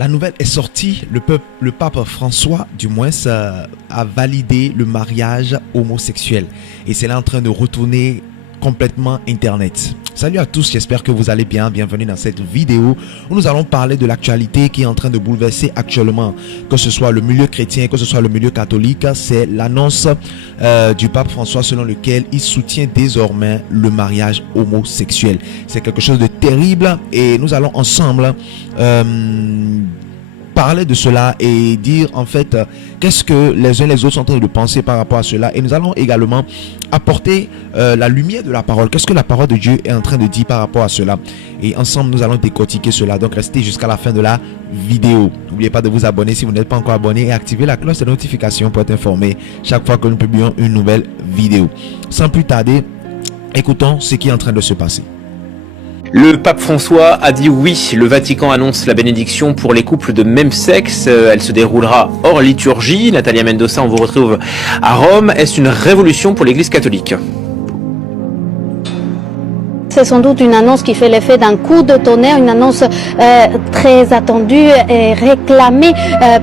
La nouvelle est sortie, le pape François, du moins, a validé le mariage homosexuel. Et c'est là en train de retourner complètement Internet. Salut à tous, j'espère que vous allez bien. Bienvenue dans cette vidéo où nous allons parler de l'actualité qui est en train de bouleverser actuellement, que ce soit le milieu chrétien, que ce soit le milieu catholique. C'est l'annonce du pape François selon lequel il soutient désormais le mariage homosexuel. C'est quelque chose de terrible et nous allons ensemble parler de cela et dire en fait qu'est-ce que les uns les autres sont en train de penser par rapport à cela, et nous allons également apporter la lumière de la parole. Qu'est-ce que la parole de Dieu est en train de dire par rapport à cela, et ensemble nous allons décortiquer cela. Donc restez jusqu'à la fin de la vidéo. N'oubliez pas de vous abonner si vous n'êtes pas encore abonné et activer la cloche de notification pour être informé chaque fois que nous publions une nouvelle vidéo. Sans plus tarder, écoutons ce qui est en train de se passer. Le pape François a dit oui. Le Vatican annonce la bénédiction pour les couples de même sexe. Elle se déroulera hors liturgie. Natalia Mendoza, on vous retrouve à Rome. Est-ce une révolution pour l'Église catholique ? C'est sans doute une annonce qui fait l'effet d'un coup de tonnerre, une annonce très attendue et réclamée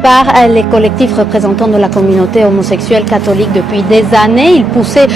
par les collectifs représentants de la communauté homosexuelle catholique depuis des années. Ils poussaient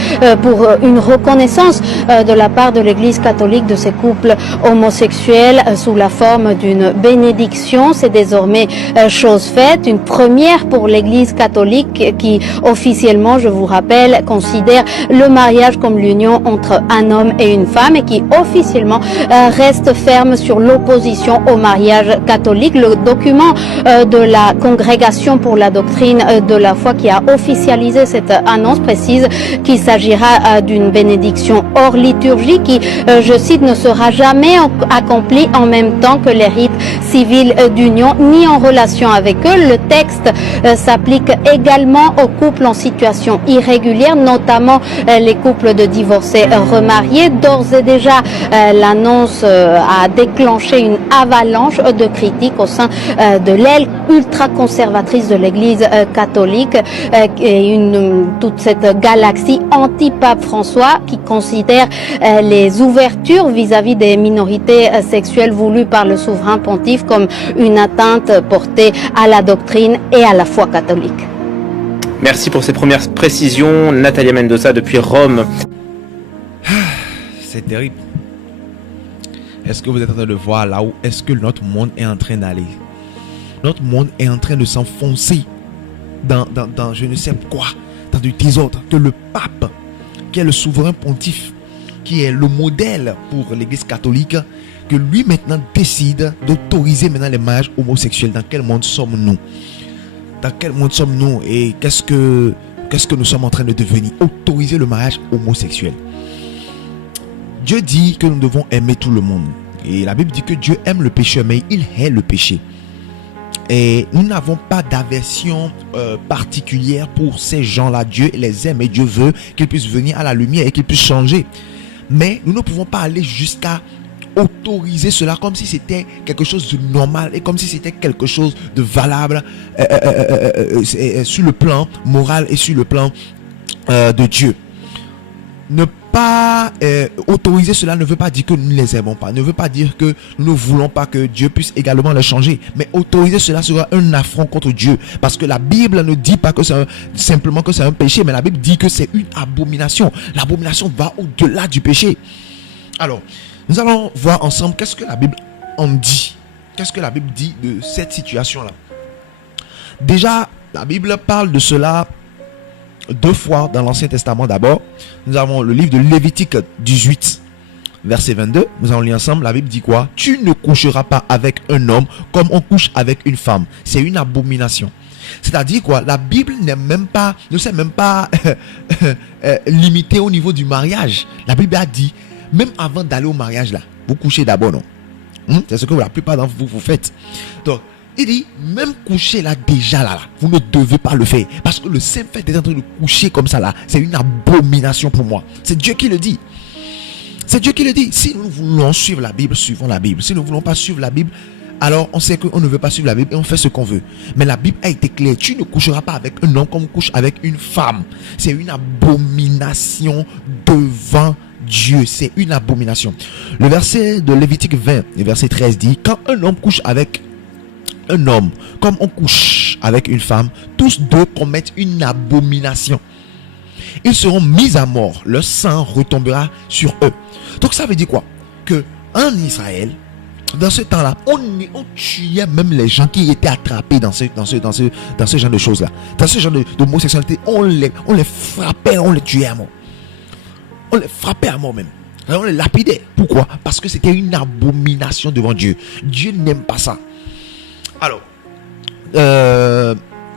pour une reconnaissance de la part de l'Église catholique de ces couples homosexuels sous la forme d'une bénédiction. C'est désormais chose faite, une première pour l'Église catholique qui officiellement, je vous rappelle, considère le mariage comme l'union entre un homme et une femme, et qui officiellement reste ferme sur l'opposition au mariage catholique. Le document de la Congrégation pour la doctrine de la foi qui a officialisé cette annonce précise qu'il s'agira d'une bénédiction hors liturgie qui, je cite, ne sera jamais accomplie en même temps que les rites civils d'union ni en relation avec eux. Le texte s'applique également aux couples en situation irrégulière, notamment les couples de divorcés remariés. D'ores et déjà, l'annonce a déclenché une avalanche de critiques au sein de l'aile ultra-conservatrice de l'Église catholique et toute cette galaxie anti-pape François qui considère les ouvertures vis-à-vis des minorités sexuelles voulues par le souverain pontife comme une atteinte portée à la doctrine et à la foi catholique. Merci pour ces premières précisions, Natalia Mendoza depuis Rome. C'est terrible. Est-ce que vous êtes en train de voir là où est-ce que notre monde est en train d'aller? Notre monde est en train de s'enfoncer dans je ne sais quoi, dans du désordre. Que le pape, qui est le souverain pontife, qui est le modèle pour l'Église catholique, que lui maintenant décide d'autoriser maintenant les mariages homosexuels. Dans quel monde sommes-nous? Dans quel monde sommes-nous? Et qu'est-ce que nous sommes en train de devenir? Autoriser le mariage homosexuel. Dieu dit que nous devons aimer tout le monde. Et la Bible dit que Dieu aime le pécheur, mais il hait le péché. Et nous n'avons pas d'aversion particulière pour ces gens-là. Dieu les aime et Dieu veut qu'ils puissent venir à la lumière et qu'ils puissent changer. Mais nous ne pouvons pas aller jusqu'à autoriser cela comme si c'était quelque chose de normal et comme si c'était quelque chose de valable sur le plan moral et sur le plan de Dieu. Ne pas autoriser cela ne veut pas dire que nous ne les aimons pas, ne veut pas dire que nous ne voulons pas que Dieu puisse également les changer, mais autoriser cela sera un affront contre Dieu, parce que la Bible ne dit pas que c'est simplement que c'est un péché, mais la Bible dit que c'est une abomination. L'abomination va au-delà du péché. Alors, nous allons voir ensemble qu'est-ce que la Bible en dit. Qu'est-ce que la Bible dit de cette situation-là? Déjà, la Bible parle de cela deux fois dans l'Ancien Testament. D'abord, nous avons le livre de Lévitique 18, verset 22. Nous allons lire ensemble. La Bible dit quoi? Tu ne coucheras pas avec un homme comme on couche avec une femme. C'est une abomination. C'est-à-dire quoi? La Bible ne s'est même pas limitée au niveau du mariage. La Bible a dit, même avant d'aller au mariage là, vous couchez d'abord, non? C'est ce que la plupart d'entre vous faites. Donc, il dit, même coucher là, déjà là, vous ne devez pas le faire. Parce que le simple fait d'être en train de coucher comme ça là, c'est une abomination pour moi. C'est Dieu qui le dit. C'est Dieu qui le dit. Si nous voulons suivre la Bible, suivons la Bible. Si nous ne voulons pas suivre la Bible, alors on sait qu'on ne veut pas suivre la Bible et on fait ce qu'on veut. Mais la Bible a été claire. Tu ne coucheras pas avec un homme comme on couche avec une femme. C'est une abomination devant Dieu. C'est une abomination. Le verset de Lévitique 20, le verset 13 dit, quand un homme couche avec un homme, comme on couche avec une femme, tous deux commettent une abomination. Ils seront mis à mort, leur sang retombera sur eux. Donc ça veut dire quoi? Que en Israël, dans ce temps-là, on tuait même les gens qui étaient attrapés dans ce genre de choses-là. Dans ce genre d'homosexualité, on les frappait, on les tuait à mort. On les frappait à mort même. On les lapidait. Pourquoi? Parce que c'était une abomination devant Dieu. Dieu n'aime pas ça. Alors,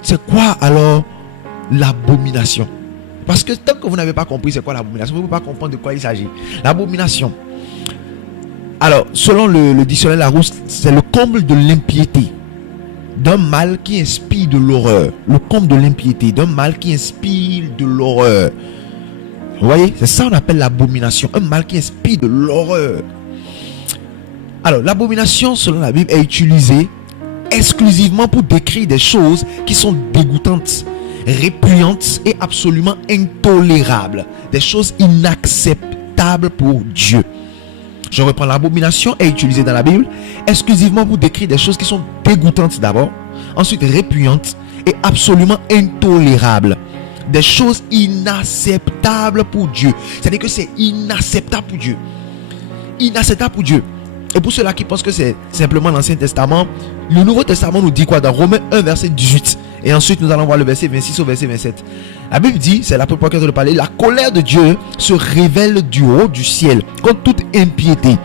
c'est quoi alors l'abomination? Parce que tant que vous n'avez pas compris c'est quoi l'abomination, vous ne pouvez pas comprendre de quoi il s'agit. L'abomination, alors selon le dictionnaire Larousse, c'est le comble de l'impiété, d'un mal qui inspire de l'horreur. Le comble de l'impiété, d'un mal qui inspire de l'horreur. Vous voyez, c'est ça qu'on appelle l'abomination, un mal qui inspire de l'horreur. Alors l'abomination selon la Bible est utilisée exclusivement pour décrire des choses qui sont dégoûtantes, répugnantes et absolument intolérables, des choses inacceptables pour Dieu. Je reprends, l'abomination est utilisée dans la Bible exclusivement pour décrire des choses qui sont dégoûtantes d'abord, ensuite répugnantes et absolument intolérables, des choses inacceptables pour Dieu. C'est-à-dire que c'est inacceptable pour Dieu. Inacceptable pour Dieu. Et pour ceux-là qui pensent que c'est simplement l'Ancien Testament, le Nouveau Testament nous dit quoi dans Romains 1 verset 18? Et ensuite nous allons voir le verset 26 au verset 27. La Bible dit, c'est l'apôtre Paul qui a parlé, la colère de Dieu se révèle du haut du ciel contre toute impiété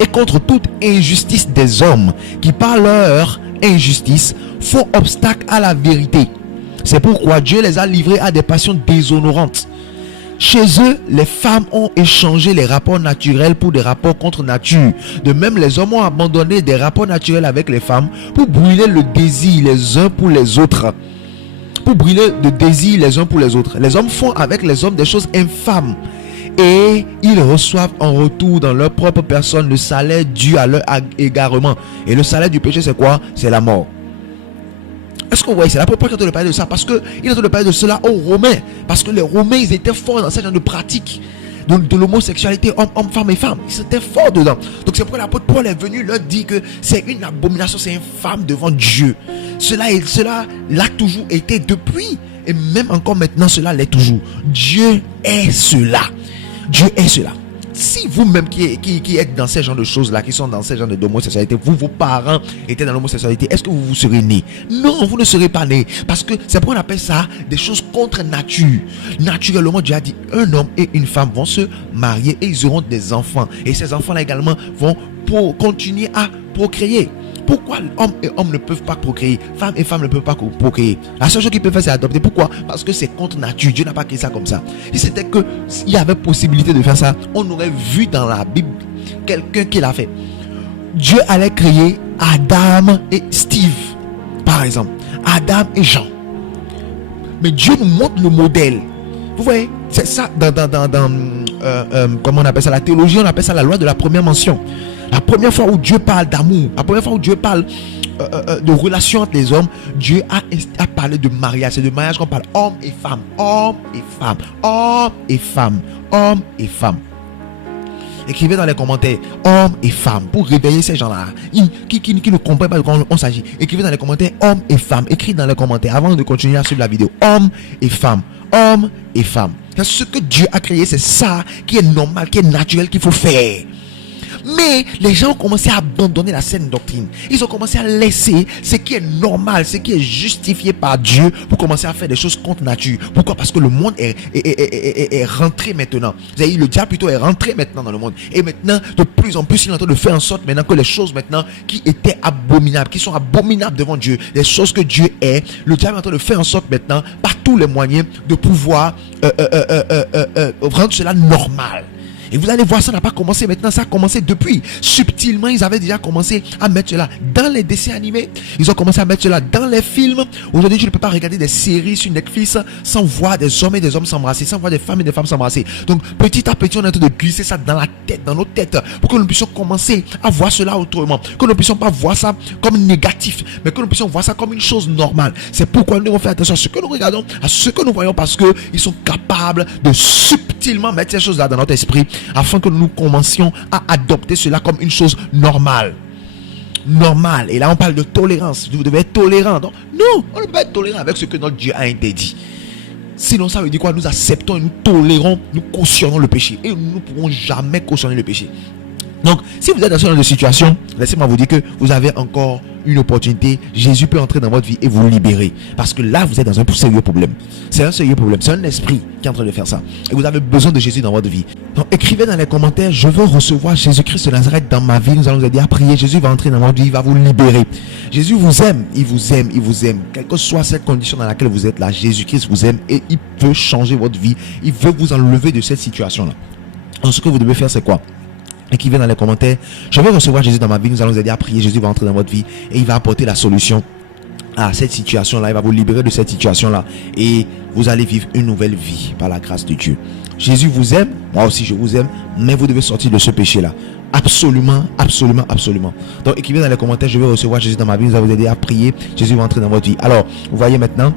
et contre toute injustice des hommes qui par leur injustice font obstacle à la vérité. C'est pourquoi Dieu les a livrés à des passions déshonorantes. Chez eux, les femmes ont échangé les rapports naturels pour des rapports contre nature. De même, les hommes ont abandonné des rapports naturels avec les femmes pour brûler le désir les uns pour les autres. Pour brûler le désir les uns pour les autres. Les hommes font avec les hommes des choses infâmes. Et ils reçoivent en retour dans leur propre personne le salaire dû à leur égarement. Et le salaire du péché, c'est quoi? C'est la mort. Est-ce que vous voyez, c'est l'apôtre Paul qui a de parler de ça, parce qu'il a de parler de cela aux Romains, parce que les Romains, ils étaient forts dans ce genre de pratique de l'homosexualité, homme, femme et femme. Ils étaient forts dedans. Donc c'est pourquoi l'apôtre Paul est venu leur dire que c'est une abomination, c'est infâme devant Dieu. Cela l'a toujours été depuis, et même encore maintenant, cela l'est toujours. Dieu est cela. Dieu est cela. Si vous-même qui êtes dans ces genres de choses-là, qui sont dans ces genres d'homosexualité, vos parents étaient dans l'homosexualité, est-ce que vous serez nés? Non, vous ne serez pas nés. Parce que c'est pourquoi on appelle ça des choses contre nature. Naturellement, Dieu a dit, un homme et une femme vont se marier et ils auront des enfants. Et ces enfants-là également vont continuer à procréer. Pourquoi homme et homme ne peuvent pas procréer? Femme et femme ne peuvent pas procréer. La seule chose qu'ils peuvent faire, c'est adopter. Pourquoi? Parce que c'est contre nature. Dieu n'a pas créé ça comme ça. Si c'était que s'il y avait possibilité de faire ça, on aurait vu dans la Bible quelqu'un qui l'a fait. Dieu allait créer Adam et Steve, par exemple. Adam et Jean. Mais Dieu nous montre le modèle. Vous voyez, c'est ça comment on appelle ça? La théologie, on appelle ça la loi de la première mention. La première fois où Dieu parle d'amour, la première fois où Dieu parle de relation entre les hommes, Dieu a parlé de mariage. C'est de mariage qu'on parle, homme et femme, homme et femme, homme et femme, homme et femme. Écrivez dans les commentaires homme et femme pour réveiller ces gens-là qui ne comprennent pas de quoi on s'agit. Écrivez dans les commentaires homme et femme. Écrivez dans les commentaires avant de continuer à suivre la vidéo. Homme et femme, homme et femme. C'est ce que Dieu a créé, c'est ça qui est normal, qui est naturel, qu'il faut faire. Mais les gens ont commencé à abandonner la saine doctrine. Ils ont commencé à laisser ce qui est normal, ce qui est justifié par Dieu, pour commencer à faire des choses contre nature. Pourquoi? Parce que le monde est rentré maintenant. Le diable plutôt est rentré maintenant dans le monde. Et maintenant, de plus en plus, il est en train de faire en sorte maintenant que les choses maintenant qui étaient abominables, qui sont abominables devant Dieu, les choses que Dieu est, le diable est en train de faire en sorte maintenant, par tous les moyens, de pouvoir rendre cela normal. Et vous allez voir, ça n'a pas commencé maintenant, ça a commencé depuis. Subtilement, ils avaient déjà commencé à mettre cela dans les dessins animés. Ils ont commencé à mettre cela dans les films. Aujourd'hui, je ne peux pas regarder des séries sur Netflix sans voir des hommes et des hommes s'embrasser, sans voir des femmes et des femmes s'embrasser. Donc, petit à petit, on est en train de glisser ça dans la tête, dans nos têtes, pour que nous puissions commencer à voir cela autrement. Que nous ne puissions pas voir ça comme négatif, mais que nous puissions voir ça comme une chose normale. C'est pourquoi nous devons faire attention à ce que nous regardons, à ce que nous voyons, parce qu'ils sont capables de subtilement mettre ces choses-là dans notre esprit, afin que nous commencions à adopter cela comme une chose normale. normal. Et là, on parle de tolérance. Vous devez être tolérant. Donc, non, on ne peut pas être tolérant avec ce que notre Dieu a interdit. Sinon, ça veut dire quoi? Nous acceptons et nous tolérons, nous cautionnons le péché. Et nous ne pourrons jamais cautionner le péché. Donc, si vous êtes dans ce genre de situation, laissez-moi vous dire que vous avez encore une opportunité. Jésus peut entrer dans votre vie et vous libérer. Parce que là, vous êtes dans un sérieux problème. C'est un sérieux problème. C'est un esprit qui est en train de faire ça. Et vous avez besoin de Jésus dans votre vie. Donc, écrivez dans les commentaires, je veux recevoir Jésus-Christ de Nazareth dans ma vie. Nous allons vous aider à prier. Jésus va entrer dans votre vie, il va vous libérer. Jésus vous aime, il vous aime, il vous aime. Quelle que soit cette condition dans laquelle vous êtes là, Jésus-Christ vous aime et il veut changer votre vie. Il veut vous enlever de cette situation-là. Donc, ce que vous devez faire, c'est quoi? Écrivez dans les commentaires, je veux recevoir Jésus dans ma vie. Nous allons vous aider à prier. Jésus va entrer dans votre vie et il va apporter la solution à cette situation-là. Il va vous libérer de cette situation-là et vous allez vivre une nouvelle vie par la grâce de Dieu. Jésus vous aime, moi aussi je vous aime, mais vous devez sortir de ce péché-là. Absolument, absolument, absolument. Donc écrivez dans les commentaires, je veux recevoir Jésus dans ma vie. Nous allons vous aider à prier. Jésus va entrer dans votre vie. Alors, vous voyez maintenant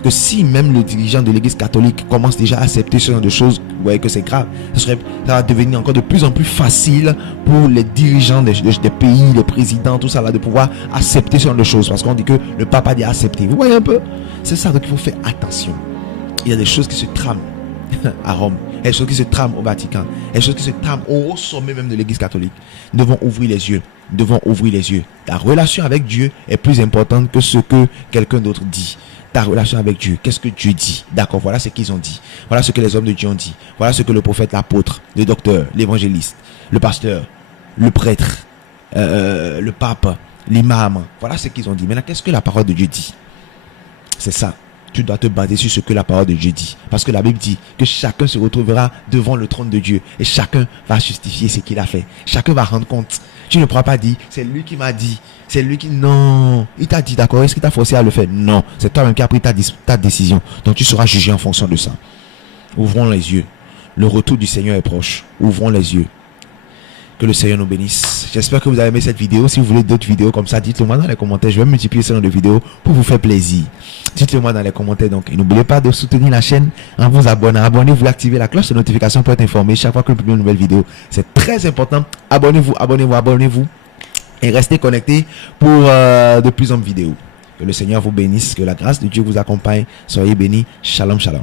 que si même le dirigeant de l'église catholique commence déjà à accepter ce genre de choses, vous voyez que c'est grave. Ça va devenir encore de plus en plus facile pour les dirigeants des pays, les présidents, tout ça là, de pouvoir accepter ce genre de choses. Parce qu'on dit que le pape a dit accepter. Vous voyez un peu? C'est ça, donc il faut faire attention. Il y a des choses qui se trament à Rome. Il y a des choses qui se trament au Vatican. Il y a des choses qui se trament au sommet même de l'église catholique. Nous devons ouvrir les yeux. Nous devons ouvrir les yeux. Ta relation avec Dieu est plus importante que ce que quelqu'un d'autre dit. Ta relation avec Dieu, qu'est-ce que Dieu dit? D'accord, voilà ce qu'ils ont dit. Voilà ce que les hommes de Dieu ont dit. Voilà ce que le prophète, l'apôtre, le docteur, l'évangéliste, le pasteur, le prêtre, le pape, l'imam. Voilà ce qu'ils ont dit. Maintenant, qu'est-ce que la parole de Dieu dit? C'est ça. Tu dois te baser sur ce que la parole de Dieu dit. Parce que la Bible dit que chacun se retrouvera devant le trône de Dieu. Et chacun va justifier ce qu'il a fait. Chacun va rendre compte. Tu ne pourras pas dire, c'est lui qui m'a dit. C'est lui qui... Non. Il t'a dit, d'accord. Est-ce qu'il t'a forcé à le faire? Non. C'est toi-même qui as pris ta décision. Donc tu seras jugé en fonction de ça. Ouvrons les yeux. Le retour du Seigneur est proche. Ouvrons les yeux. Que le Seigneur nous bénisse. J'espère que vous avez aimé cette vidéo. Si vous voulez d'autres vidéos comme ça, dites-le moi dans les commentaires. Je vais multiplier ce genre de vidéos pour vous faire plaisir. Dites-le moi dans les commentaires. Donc, et n'oubliez pas de soutenir la chaîne en vous abonnant. Abonnez-vous, activez la cloche de notification pour être informé chaque fois que nous publions une nouvelle vidéo. C'est très important. Abonnez-vous, abonnez-vous, abonnez-vous. Et restez connectés pour de plus en plus de vidéos. Que le Seigneur vous bénisse. Que la grâce de Dieu vous accompagne. Soyez bénis. Shalom, shalom.